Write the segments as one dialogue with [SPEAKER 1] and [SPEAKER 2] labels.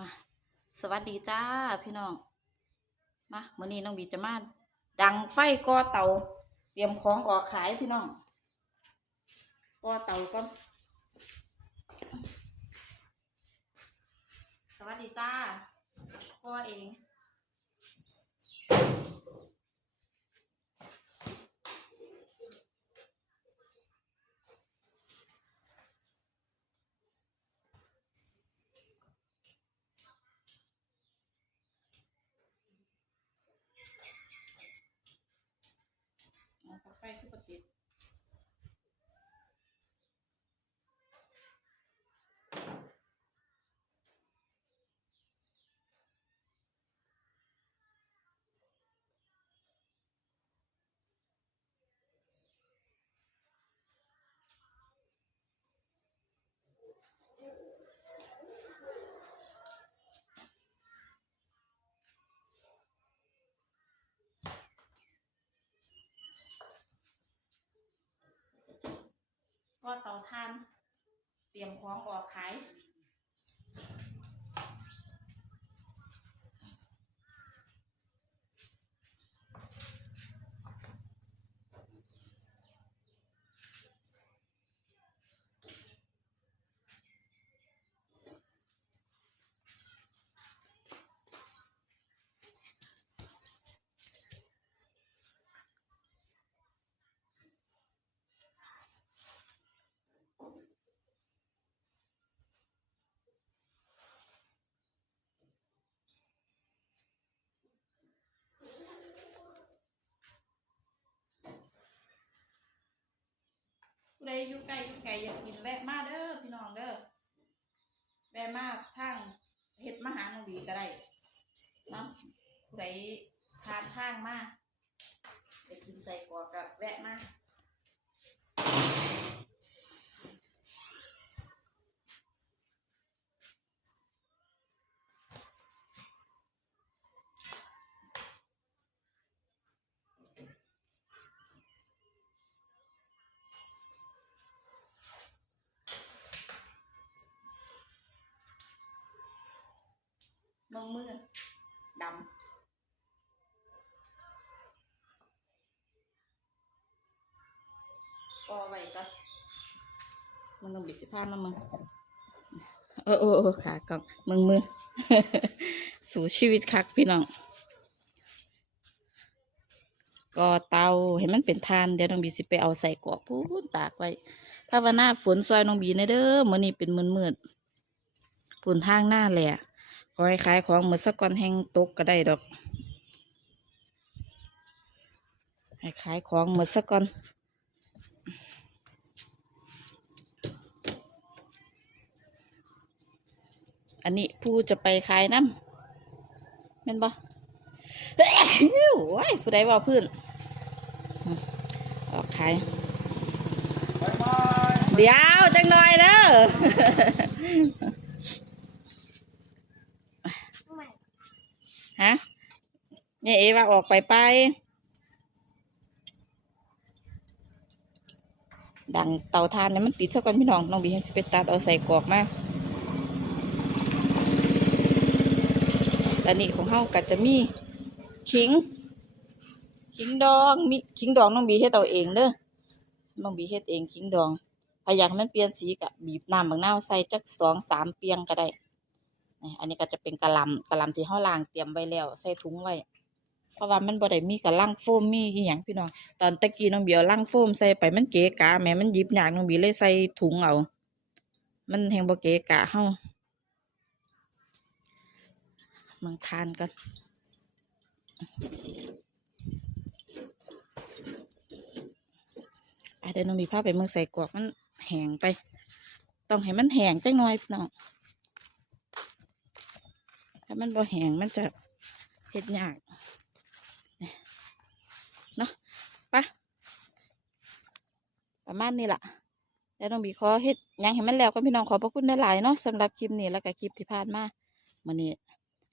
[SPEAKER 1] มา สวัสดีจ้าพี่น้อง มาเมื่อนี้น้องบีจะมา ดังไฟก่อเตา เตรียมของออกขายพี่น้องก่อเตาก็สวัสดีจ้าก่อเอง เอาเข้าไปคือปกติก็เตาถ่าน เตรียมของออกขาย้อยู่ไกลอยู่ไกลอยากกินแวะมาเด้อพี่น้องเด้อแวะมาทางเฮ็ดมหาหน้องบีก็ได้เนาะผู้ใดผ่านทางมาไปกินใส่กอกก็แวะมา มืองมือดำก็ไว้ก็มันต้องบิดสิผ้ามามึงเออเออขากล่องมึงมือสู่ชีวิตคักพี่น้องก็เตาให้มันเป็นทานเดี๋ยวน้องบีสิไปเอาใส่กรอกพูนตากไว้ภาวนาฝนซอยน้องบีในเด้อมื้อนี้เป็นมืดมืดๆฝนทางหน้าแหละ ขอให้ขายของมือสักก่อนแห้งตกก็ได้ดอก ให้ขายของมือสักก่อนอันนี้ผู้จะไปขายน้ำแม่นบ่โอ้ยผู้ใดว่าพื้นอืมออกขายเดี๋ยวจังหน่อยเด้อ ฮะ เนี่เอว่าออกไปไป ดังเตาทานเนี่ยมันติดซะก่อนพี่น้องน้องบีให้สิไปตัดเอาใส่กรอกมาแล้วนี่ของเฮาก็จะมีขิงขิงดองมีขิงดองน้องบีเฮ็ดเอาเองเด้อน้องบีเฮ็ดเองขิงดองถ้าอยากให้มันเปลี่ยนสีก็บีบน้ำบางน้าใส่จักสองสามเปียงก็ได้อันนี้ก็จะเป็นกะลำกะลำที่เฮาล้างเตรียมไว้แล้ว ใส่ถุงไว้ เพราะว่ามันบ่ได้มีกะลังโฟมมีอีหยังพี่น้องตอนตะกี้น้องเบียวลังโฟมใส่ไปมันเกะกะแม่มันหยิบยากน้องบีเลยใส่ถุงเอา มันแฮงบ่เกะกะเฮามังทานกันอะเดี๋ยวน้องบีพาไปเมืองใส่กรอกมันแหงไป ต้องให้มันแหงจังหน่อยพี่น้องถ้ามันบ่แหงมันจะเฮ็ดยาก เนาะไปะประมาณนี้ล่ะแล้วน้องบีขอเฮ็ดยังให้มันแล้วก็พี่น้องขอบพระคุณหลายเนาะสำหรับคลิปนี้แล้วก็คลิปที่ผ่านมามันนี้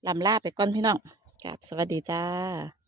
[SPEAKER 1] ลำลาไปก่อนพี่น้องกับสวัสดีจ้า